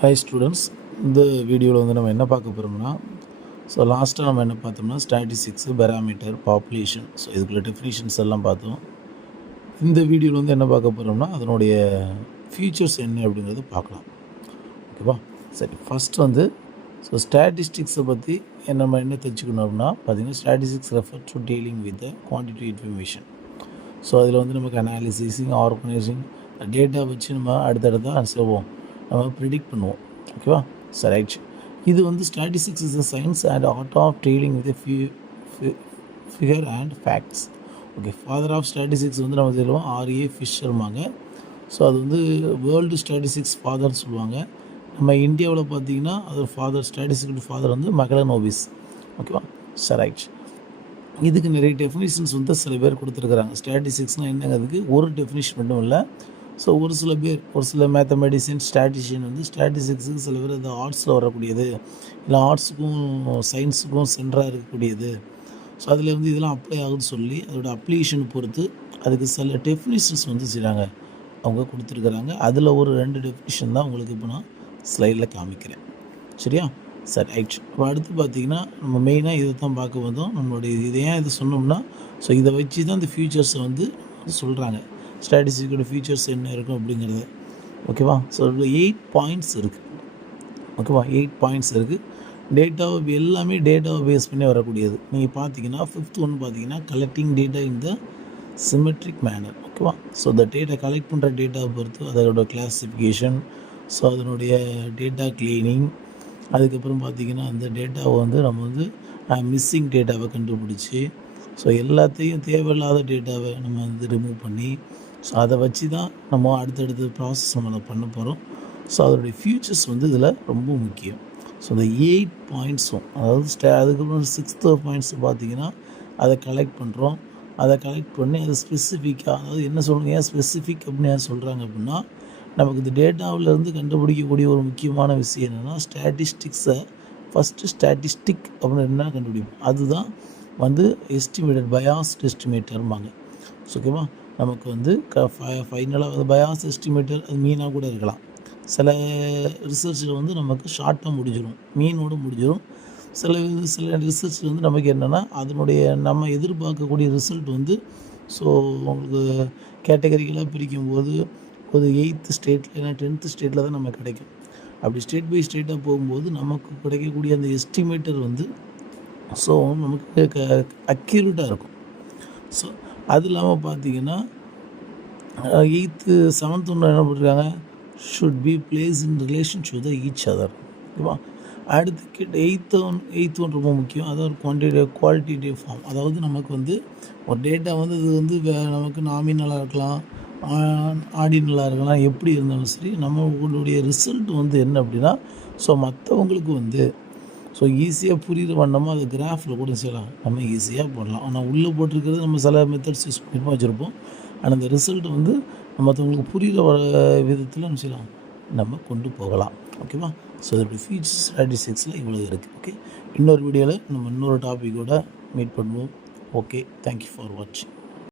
Hi students, இந்த வீடியோவில் வந்து நம்ம என்ன பார்க்க போகிறோம்னா, லாஸ்ட்டாக நம்ம என்ன பார்த்தோம்னா ஸ்டாட்டிஸ்டிக்ஸு, பேராமீட்டர், பாப்புலேஷன், இதுக்குள்ள டெஃபினிஷன்ஸ் எல்லாம் பார்த்தோம். இந்த வீடியோவில் வந்து என்ன பார்க்க போகிறோம்னா அதனுடைய ஃபீச்சர்ஸ் என்ன அப்படிங்கிறத பார்க்கலாம். ஓகேவா? சரி, ஃபஸ்ட் வந்து ஸ்டாட்டிஸ்டிக்ஸை பற்றி நம்ம என்ன தெரிஞ்சுக்கணும் அப்படின்னா பார்த்தீங்கன்னா, statistics refer to dealing with the quantity information. அதில் வந்து நமக்கு அனாலிசிஸிங், ஆர்கனைசிங், டேட்டா வச்சு நம்ம அடுத்தடுத்த செய்வோம், நம்ம ப்ரிடிக்ட் பண்ணுவோம். ஓகேவா? ரைட். இது வந்து statistics is a science and art of dealing with figure and facts. Okay, father of statistics வந்து நம்ம சொல்லுவோம் ஆர்ஏ ஃபிஷர்மாங்க. அது வந்து வேர்ல்டு ஸ்டாட்டிஸ்டிக்ஸ் ஃபாதர்னு சொல்லுவாங்க. நம்ம இந்தியாவில் பார்த்தீங்கன்னா அது ஃபாதர், ஸ்டாட்டிஸ்டிக்ஸ் ஃபாதர் வந்து மெகலனோபிஸ். ஓகேவா? ரைட். இதுக்கு நிறைய டெஃபினிஷன்ஸ் வந்து சில பேர் கொடுத்துருக்குறாங்க. ஸ்டாட்டிஸ்டிக்ஸ்னால் என்னங்கிறதுக்கு ஒரு டெஃபினிஷன் மட்டும் இல்லை. ஒரு சில பேர், ஒரு சில மேத்தமெட்டிஷியன், ஸ்டாட்டிஷியன் வந்து ஸ்டாட்டிஸ்டிக்ஸுக்கு சில பேர் அது ஆர்ட்ஸில் வரக்கூடியது, இல்லை ஆர்ட்ஸுக்கும் சயின்ஸுக்கும் சென்டராக இருக்கக்கூடியது. அதில் வந்து இதெல்லாம் அப்ளை ஆகுதுன்னு சொல்லி அதோட அப்ளிகேஷனை பொறுத்து அதுக்கு சில டெஃபினிஷன்ஸ் வந்து செய்கிறாங்க, அவங்க கொடுத்துருக்குறாங்க. அதில் ஒரு 2 டெஃபினிஷன் தான் உங்களுக்கு இப்போ நான் ஸ்லைடில் காமிக்கிறேன். சரியா? ரைட். இப்போ அடுத்து பார்த்திங்கன்னா நம்ம மெயினாக இதை தான் பார்க்க வந்தோம். நம்மளுடைய இது ஏன் இது சொன்னோம்னா, இதை வச்சு தான் இந்த ஃபியூச்சர்ஸை வந்து சொல்கிறாங்க. ஸ்டாட்டிஸ்டிக்கோட ஃபீச்சர்ஸ் என்ன இருக்கும் அப்படிங்கிறது. ஓகேவா? 8 பாயிண்ட்ஸ் இருக்குது. ஓகேவா? 8 பாயிண்ட்ஸ் இருக்குது. டேட்டாவை எல்லாமே டேட்டாவை பேஸ் பண்ணி வரக்கூடியது. நீங்கள் பார்த்தீங்கன்னா 5th ஒன்று பார்த்தீங்கன்னா collecting data in the symmetric manner. ஓகேவா? இந்த டேட்டா கலெக்ட் பண்ணுற டேட்டாவை பொறுத்து அதோட கிளாஸிஃபிகேஷன், அதனுடைய டேட்டா கிளீனிங், அதுக்கப்புறம் பார்த்திங்கன்னா அந்த டேட்டாவை வந்து நம்ம வந்து மிஸ்ஸிங் டேட்டாவை கண்டுபிடிச்சி எல்லாத்தையும் தேவையில்லாத டேட்டாவை நம்ம வந்து ரிமூவ் பண்ணி அதை வச்சு தான் நம்ம அடுத்தடுத்த ப்ராசஸ் நம்ம பண்ண போகிறோம். அதோடைய ஃபியூச்சர்ஸ் வந்து இதில் ரொம்ப முக்கியம். இந்த 8 பாயிண்ட்ஸும், அதாவது அதுக்கப்புறம் 6th பாயிண்ட்ஸ் பார்த்திங்கன்னா அதை கலெக்ட் பண்ணுறோம். அதை கலெக்ட் பண்ணி அதை ஸ்பெசிஃபிக்காக, அதாவது என்ன சொல்லுங்க, ஏன் ஸ்பெசிஃபிக் அப்படின்னு ஏன் சொல்கிறாங்க அப்படின்னா, நமக்கு இந்த டேட்டாவிலேருந்து கண்டுபிடிக்கக்கூடிய ஒரு முக்கியமான விஷயம் என்னென்னா, ஸ்டாட்டிஸ்டிக்ஸை ஃபஸ்ட்டு ஸ்டாட்டிஸ்டிக் அப்படின்னு என்ன கண்டுபிடிப்போம், அதுதான் வந்து எஸ்டிமேட்டட் பயாஸ்ட் எஸ்டிமேட்டர்பாங்க. ஓகேவா? நமக்கு வந்து ஃபைனலாக வந்து பயாஸ் எஸ்டிமேட்டர் அது மீனாக கூட இருக்கலாம். சில ரிசர்ச்சில் வந்து நமக்கு ஷார்ட்டாக முடிஞ்சிடும், மீனோடு முடிஞ்சிடும். சில ரிசர்ச்சில் வந்து நமக்கு என்னென்னா அதனுடைய நம்ம எதிர்பார்க்கக்கூடிய ரிசல்ட் வந்து உங்களுக்கு கேட்டகரிக்கலாக பிரிக்கும்போது ஒரு 8th ஸ்டேட்டில் இல்லைனா 10th ஸ்டேட்டில் தான் நமக்கு கிடைக்கும். அப்படி ஸ்டேட் பை ஸ்டேட்டாக போகும்போது நமக்கு கிடைக்கக்கூடிய அந்த எஸ்டிமேட்டர் வந்து நமக்கு அக்யூரேட்டாக இருக்கும். அது இல்லாமல் பார்த்தீங்கன்னா 8th 7th ஒன்று என்ன பண்ணிருக்காங்க, should be place in relation to the each other. ஓகேவா? அடுத்து 8th ஒன்று ரொம்ப முக்கியம். அதாவது ஒரு குவாலிட்டேட்டிவ் ஃபார்ம். அதாவது நமக்கு வந்து ஒரு டேட்டா வந்து இது வந்து நமக்கு நாமினலாக இருக்கலாம், ஆர்டினலாக இருக்கலாம், எப்படி இருந்தாலும் சரி நம்மளுடைய ரிசல்ட் வந்து என்ன அப்படின்னா மற்றவங்களுக்கு வந்து ஈஸியாக புரிகிற வண்ணமாக அது கிராஃபில் கூட செய்யலாம், நம்ம ஈஸியாக போடலாம். ஆனால் உள்ளே போட்டிருக்கிறது நம்ம சில மெத்தட்ஸ் யூஸ் பண்ணி வச்சுருப்போம். ஆனால் அந்த ரிசல்ட் வந்து மற்றவங்களுக்கு புரிகிற விதத்தில் நம்ம செய்யலாம், நம்ம கொண்டு போகலாம். ஓகேவா? இதோடைய ஃபீச்சர்ஸ் ஸ்டாட்டிஸ்டிக்ஸில் இவ்வளோ இருக்குது. ஓகே, இன்னொரு வீடியோவில் நம்ம இன்னொரு டாப்பிக்கோடு மீட் பண்ணுவோம். ஓகே, தேங்க்யூ ஃபார் வாட்சிங்.